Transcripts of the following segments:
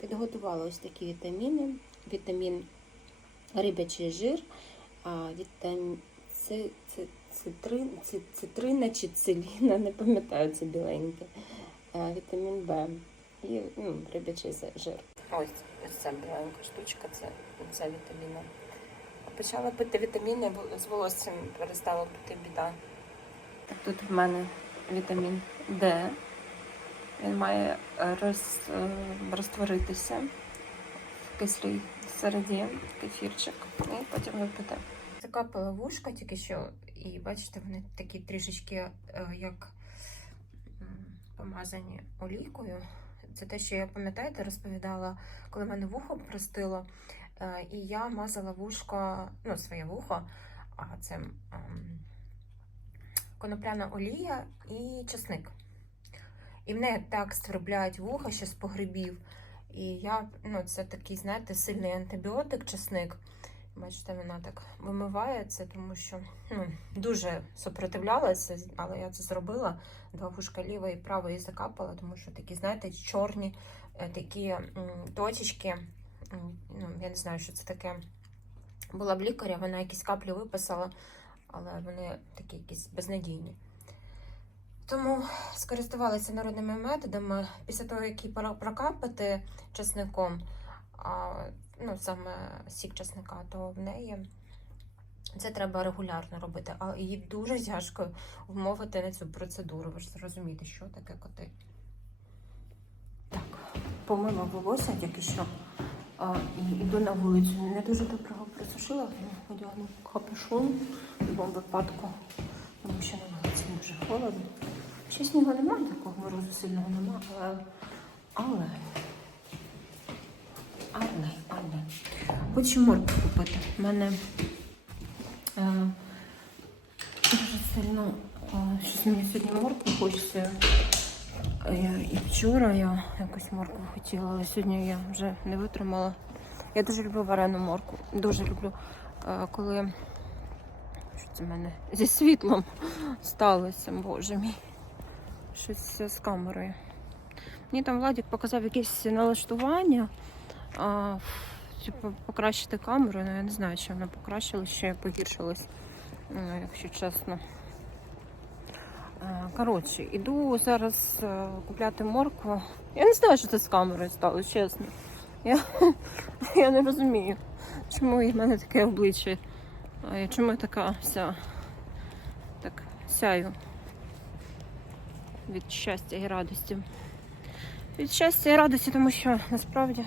Підготувала ось такі вітаміни. Вітамін рибячий жир, а вітамін ци, ци, цитрин, ци, цитрина чи циліна, не пам'ятаю це біленьке. Вітамін Б і ну, рибячий жир. Ось, ось ця біленька штучка, це, це вітаміна. Почала пити вітаміни, з волоссям перестала пити біда. Тут в мене вітамін Д. Він має е, роз, е, розтворитися в кислій середі, кефірчик, і потім випити. Закапала вушка тільки що, і бачите, вони такі трішечки е, як помазані олійкою. Це те, що я пам'ятаєте, розповідала, коли мене вухо простило, і я мазала вушко, ну, своє вухо, а це конопляна олія і чесник. І мене так свербляють вуха ще з погребів. І я, ну, це такий, знаєте, сильний антибіотик, чесник. Бачите, вона так вимивається, тому що ну, дуже супротивлялася, але я це зробила. Два вушка ліве і праве і закапала, тому що такі, знаєте, чорні е, такі точечки. Ну, я не знаю, що це таке. Була в лікаря, вона якісь каплі виписала, але вони такі якісь безнадійні. Тому скористувалася народними методами. Після того, як її прокапати чесником, а, ну саме сік чесника, то в неї це треба регулярно робити. А її дуже тяжко вмовити на цю процедуру. Ви ж зрозумієте, що таке коти. Так, помила волосся тільки що. А, і йду на вулицю. Не дуже добре його присушила, одягну капюшон в будь-якому випадку, тому що на вулиці дуже холодно. Ще снігу немає, такого морозу сильного немає, але. Але. Але, але. Хочу моркву купити. У мене е, дуже сильно е, щось мені сьогодні моркву хочеться. Е, і вчора я якусь моркву хотіла, але сьогодні я вже не витримала. Я дуже люблю варену моркву. Дуже люблю, е, коли що це в мене зі світлом сталося, боже мій. Щось з камерою. Мені там Владик показав якесь налаштування, а, типу, покращити камеру, але я не знаю, чи вона покращилась, чи погіршилась, ну, якщо чесно. Е, Коротше, іду зараз е, купляти моркву. Я не знаю, що це з камерою стало, чесно. Я, я не розумію, чому в мене таке обличчя. е, Чому я така вся так сяю від щастя і радості. Від щастя і радості, тому що насправді,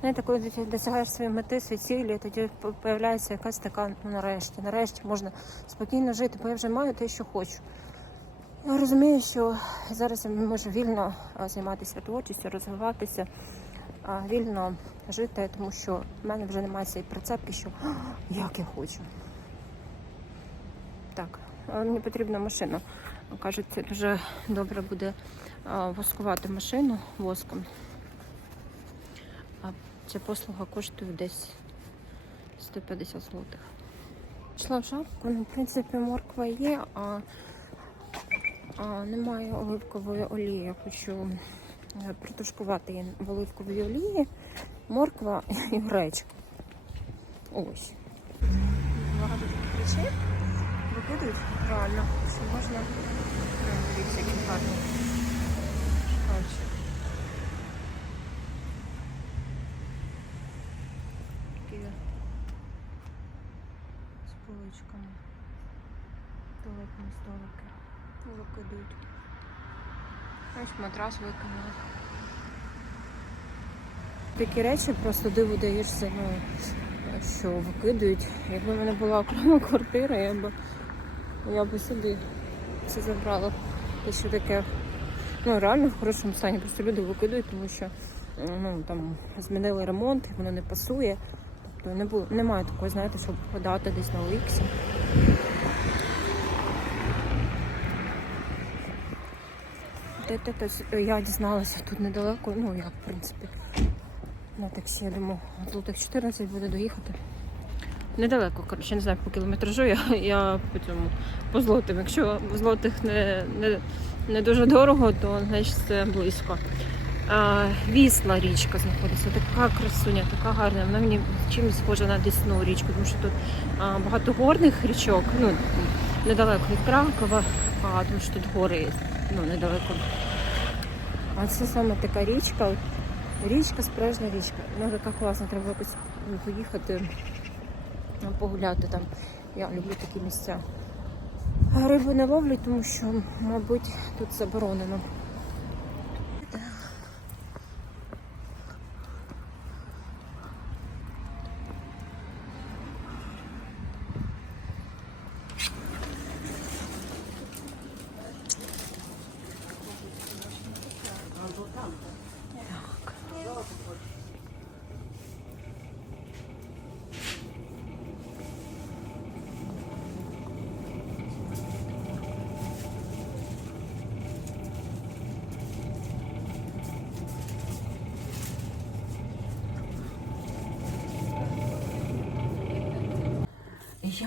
знаєте, коли ти досягаєш своєї мети, своєї цілі, тоді з'являється якась така, ну нарешті, нарешті можна спокійно жити, бо я вже маю те, що хочу. Я розумію, що зараз я можу вільно займатися творчістю, розвиватися, вільно жити, тому що в мене вже немає цієї прицепки, що як я хочу. Так, мені потрібна машина. Кажуть, це дуже добре буде воскувати машину воском. А ця послуга коштує десь 150 злотих. Пішла в шапку, ну, в принципі, морква є, а, а немає оливкової олії. Я хочу е, притушкувати її в оливковій олії, морква і гречка. Ось. Багато таких речей викидають реально, що можна дивіться, який гарний шкафчик. Такі з поличками. Туалетні столики. Викидають. Ось матрас викинули. Такі речі просто диву даєшся, ну, що викидають. Якби в мене була окрема квартира, я б я би сюди це забрала. Те, що таке ну, реально в хорошому стані. Просто люди викидають, тому що ну, там змінили ремонт, воно не пасує. Тобто не було, немає такого, знаєте, щоб подати десь на Оліксі. Я дізналася тут недалеко, ну як в принципі. На таксі, я думаю, злотих 14 буде доїхати. Недалеко, коротше, не знаю по кілометражу, я, я по цьому по злотим. Якщо злотих не, не, не дуже дорого, то значить це близько. А, Вісла річка знаходиться. Така красуня, така гарна. Вона мені чимось схожа на Десну річку, тому що тут а, багато горних річок. Ну, недалеко від Кракова, а тому що тут гори є. Ну, недалеко. А це саме така річка. Річка, справжня річка. Ну, така класна, треба ну, поїхати погуляти там. Я люблю такі місця. Риби не ловлять, тому що, мабуть, тут заборонено.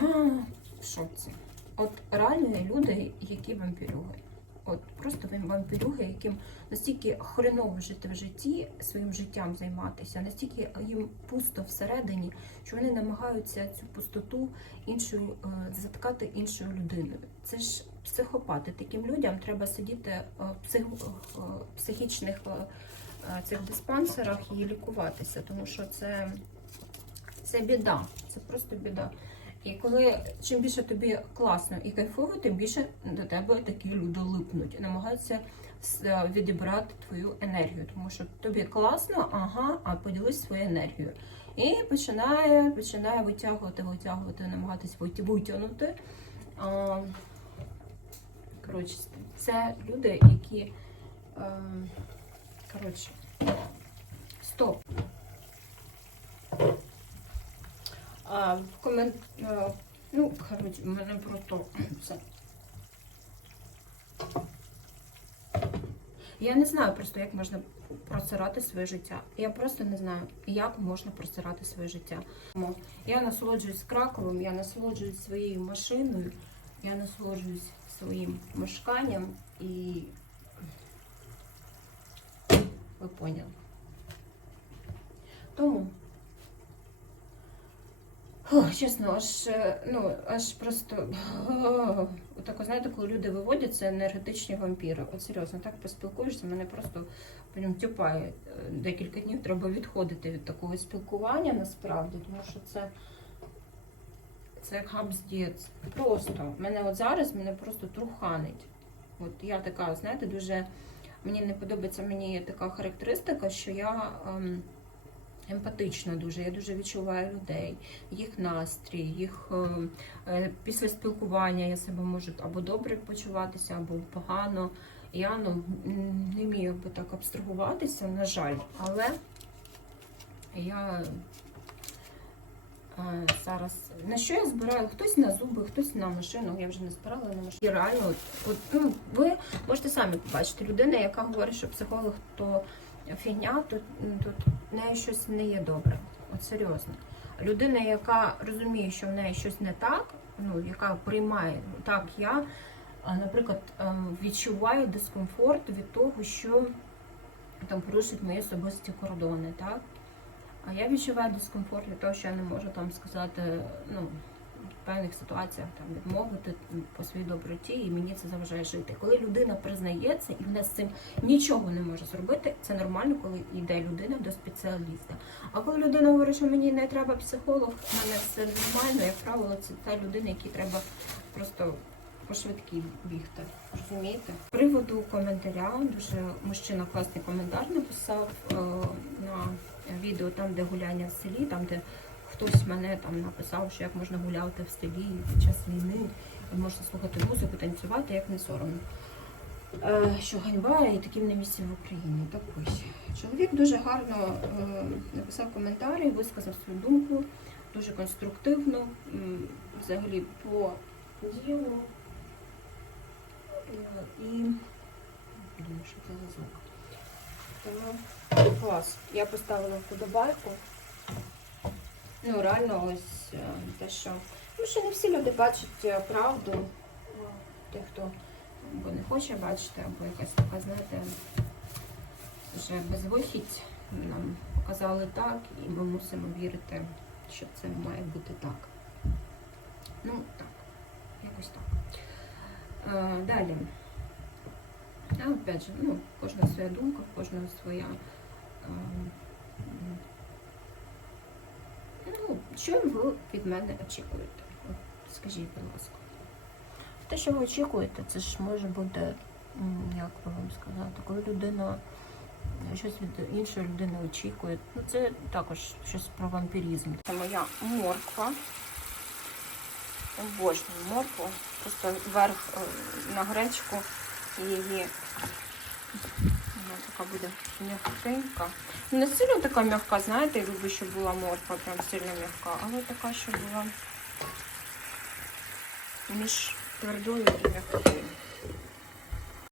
Я в шоці. От реально люди, які вампірюги. От просто вампірюги, яким настільки хреново жити в житті, своїм життям займатися, настільки їм пусто всередині, що вони намагаються цю пустоту іншою е, заткати іншою людиною. Це ж психопати. Таким людям треба сидіти е, в псих, е, психічних цих диспансерах і лікуватися, тому що це, це біда, це просто біда. І коли чим більше тобі класно і кайфово, тим більше до тебе такі люди липнуть намагаються е, відібрати твою енергію. Тому що тобі класно, ага, а поділись своєю енергією. І починає, починає витягувати, витягувати, намагатись витягнути. Коротше, це люди, які. е, Коротше, стоп. А, в комент... ну, коротше, в мене просто це. Я не знаю просто, як можна просирати своє життя. Я просто не знаю, як можна просирати своє життя. Я насолоджуюсь Краковом, я насолоджуюсь своєю машиною, я насолоджуюсь своїм мешканням і ви поняли. Тому Чесно, аж е, ну аж просто отако, знаєте, коли люди виводяться енергетичні вампіри. От серйозно, так поспілкуєшся, мене просто прям тюпає. Е, Декілька днів треба відходити від такого спілкування насправді, тому що це. Це як. Просто мене от зараз мене просто труханить. От я така, знаєте, дуже мені не подобається мені є така характеристика, що я ем, емпатична дуже. Я дуже відчуваю людей, їх настрій, їх ем, е, після спілкування я себе можу або добре почуватися, або погано. Я ну, не вмію так абстрагуватися, на жаль, але я е, зараз на що я збираю? Хтось на зуби, хтось на машину. Я вже не збирала на машину. І реально, от, от, ну, ви можете самі побачити людина, яка говорить, що психолог то фігня, то тут в неї щось не є добре. От серйозно. Людина, яка розуміє, що в неї щось не так, ну яка приймає так, я, наприклад, ем, відчуваю дискомфорт від того, що там порушують мої особисті кордони, так? А я відчуваю дискомфорт від того, що я не можу там сказати, ну, в певних ситуаціях там відмовити по своїй доброті, і мені це заважає жити. Коли людина признається і вона з цим нічого не може зробити, це нормально, коли йде людина до спеціаліста. А коли людина говорить, що мені не треба психолог, в мене все нормально, як правило, це та людина, якій треба просто по швидкій бігти. Розумієте? З приводу коментаря, дуже мужчина класний коментар написав е, на відео там, де гуляння в селі, там, де хтось мене там написав, що як можна гуляти в селі під час війни, і можна слухати музику, танцювати, як не соромно. Е, що ганьба і таким не місці в Україні. Так ось. Чоловік дуже гарно е, написав коментарі, висказав свою думку, дуже конструктивно, взагалі по ділу. Е, І думаю, що це за звук. Тому клас. Я поставила вподобайку. Ну, реально, ось е, те, що. Ну, що не всі люди бачать е, правду. Е, Тих, хто або не хоче бачити, або якась така, знаєте, вже безвихідь. Нам показали так, і ми мусимо вірити, що це має бути так. Ну, так, якось так. Е, далі. А опять же, ну, в кожного своя думка, в кожного своя. е, м, Ну, що ви від мене очікуєте? От скажіть, будь ласка. Те, що ви очікуєте, це ж може бути, як би вам сказати, коли людина щось від іншої людини очікує. Ну, це також щось про вампірізм. Це моя морква. Обожнюю моркву. Просто вверх е, на гречку її. Вона така буде м'якенька. Не сильно така м'яка, знаєте, я люблю, щоб була морква, прям сильно м'яка, але така, щоб була між твердою і м'якою.